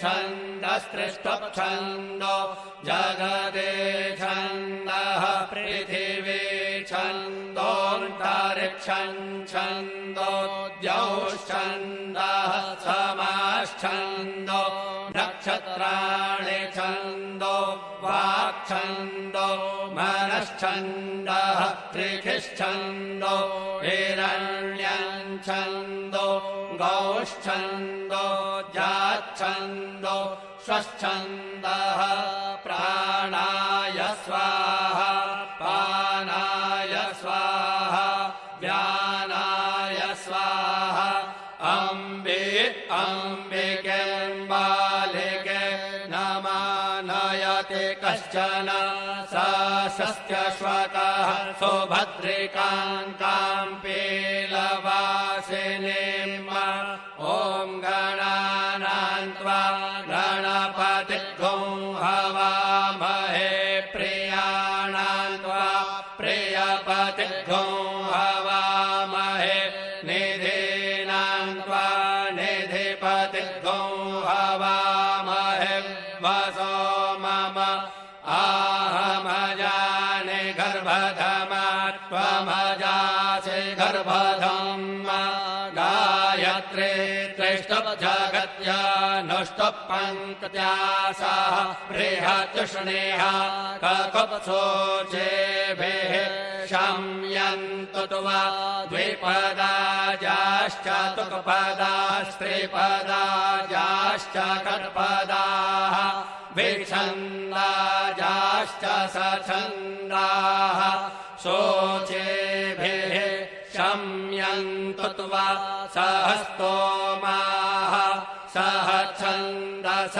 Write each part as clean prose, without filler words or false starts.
छन्दस्त्रिष्टुप्छन्दो जगदे छन्दः पृथिवी छन्दोऽन्तरिक्षम् छन्दो द्यौश्छन्दः समाश्छन्दो नक्षत्राणि छन्दो वाक्छन्दो मनश्छन्दः त्रिखिश्छन्दो हिरण्यम् छन्दो गौश्छन्दो जाच्छन्दो स्वच्छन्दः प्राणाय स्वाहा पानाय स्वाहा व्यानाय स्वाहा अम्बे अम्बिके बालिके नमानयते कश्चन सशस्त्यश्वकः सुभद्रिकाङ्काम् पीलवासिनीम् ॐ गणानां त्वा गणपतिं हवामहे प्रियाणां त्वा प्रियपतिं हवामहे निधीनां त्वा निधिपतिं हवामहे वसो मम आहमजाने गर्भधमा त्वमजासि गर्भधम् गायत्री त्रिष्टुप्जगत्यानुष्टुप्पङ्क्त्या सह बृहत्युष्णेहा ककुत्सोचेभिः शम्यन्तु त्वा द्विपदाजाश्चतुक्पदास्त्रिपदाजाश्च षट्पदाः विच्छन्दाजाश्च सछन्दाः शोचेभिः शम्यन्तु त्वा सहस्तोमाः सह छन्दस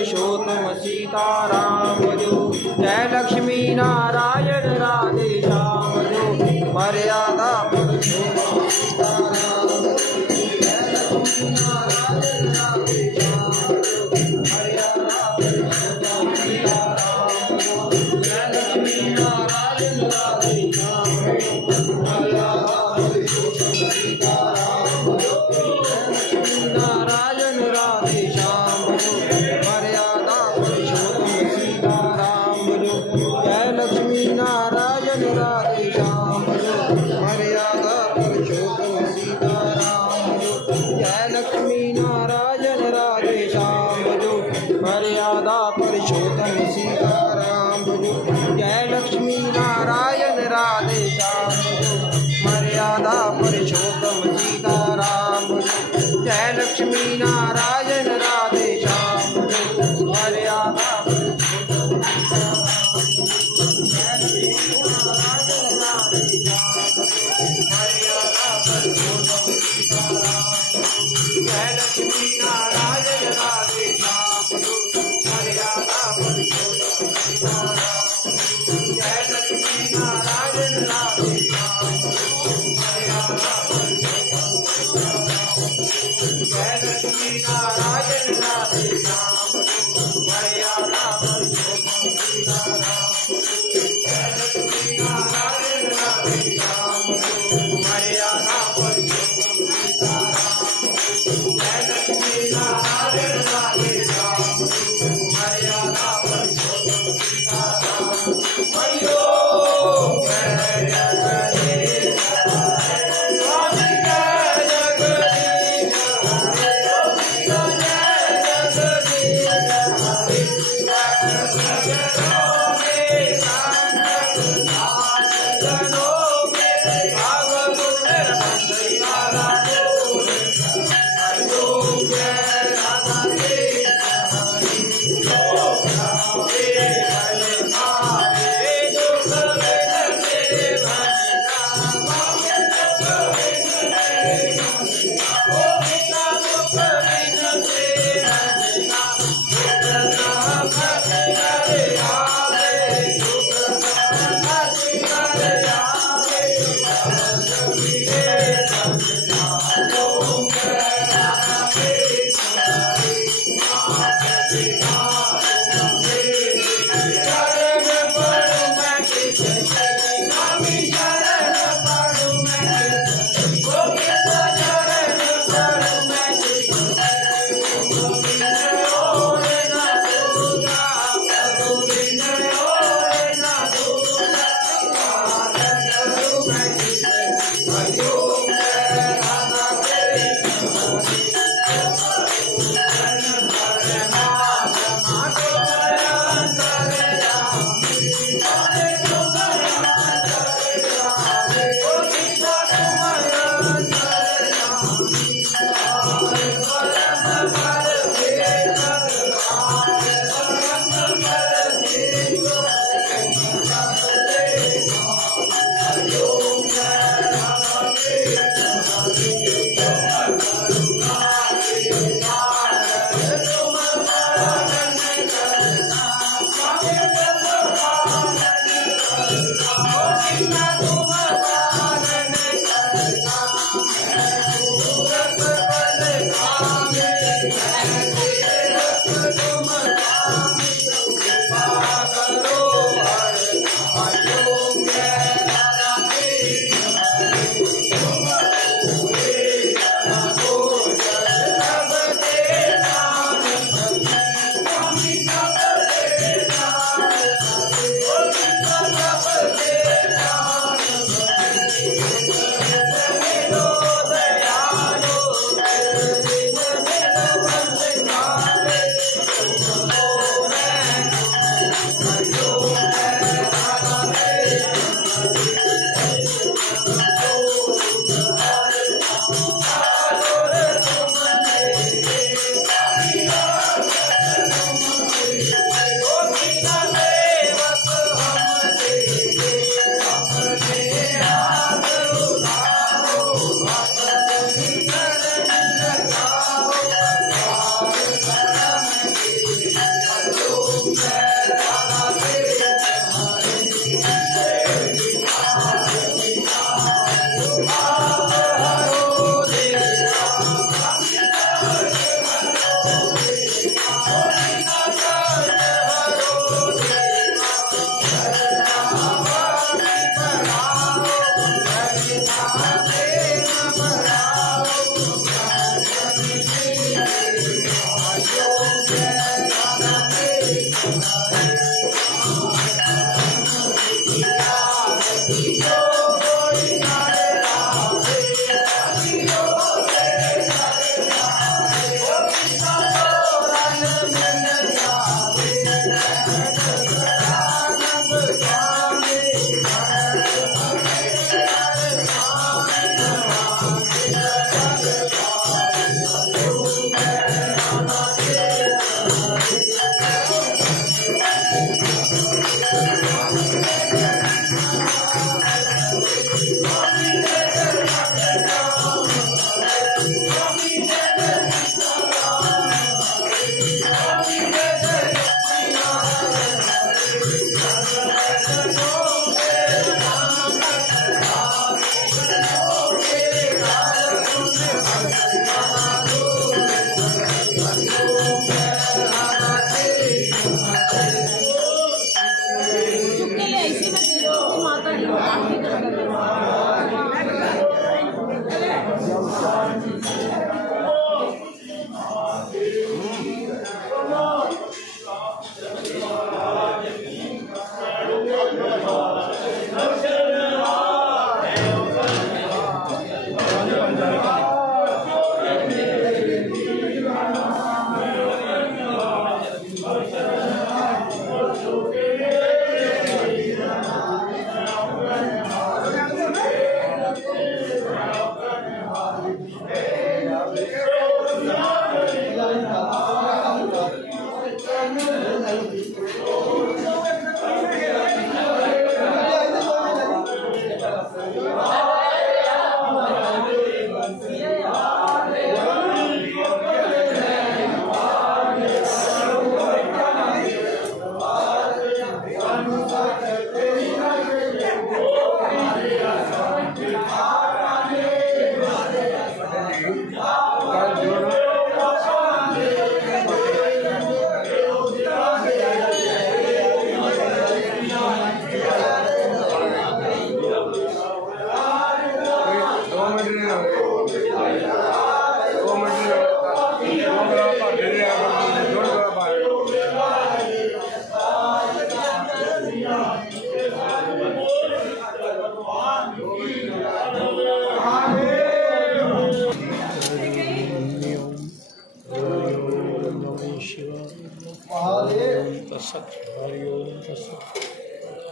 पुरुषोत्तम सीताराम जो। जय लक्ष्मी नारायण राधे श्याम जो। मर्यादा पुरुषोत्तम सीताराम जो। जय लक्ष्मी नारायण राधे श्याम जो। मर्यादा पुरुषोत्तम सीताराम जो। जय लक्ष्मी नारायण राधे श्याम जो। मर्यादा पुरुषोत्तम सीताराम जो। नारायण राधे श्याम जो। मर्यादा पुरुषोत्तम सीताराम जो। जय लक्ष्मी नारायण राधे श्याम जो। मर्यादा पुरुषोत्तम सीताराम जो। जय लक्ष्मी नारायण राधे श्याम जो। मर्यादा पुरुषोत्तम सीताराम जो। जय लक्ष्मी नारायण राधे श्याम जो। मर्यादा पुरुषोत्तम सीताराम जो। जय लक्ष्मी नारायण राधे श्याम जो। मर्यादा पुरुषोत्तम जय लक्ष्मी नारायण राधे श्याम जो। मर्यादा पुरुषोत्तम सीताराम जय लक्ष्मी नारायण राधे श्याम जो। मर्यादा पुरुषोत्तम जय लक्ष्मी नारायण राधे श्याम जो। मर्यादा पुरुषोत्तम सीताराम जय लक्ष्मी नारायण राधे श्याम जो। मर्यादा पुरुषोत्तम सीताराम जय लक्ष्मी नारायण राधे श्याम जो। मर्यादा पुरुषोत्तम सीताराम हरि ओम जय जगदीश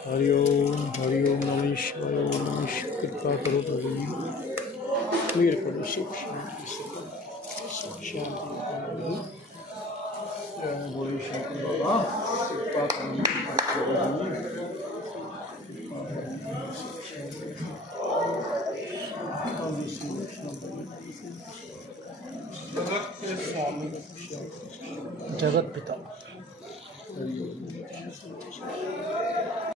हरि ओम नमः शिवाय। ओम नमः शिवाय। कृपा करो प्रभु जी, क्लियर करो सुख शांति शांति। बोले शंकर बाबा कृपा करो जगत पिता।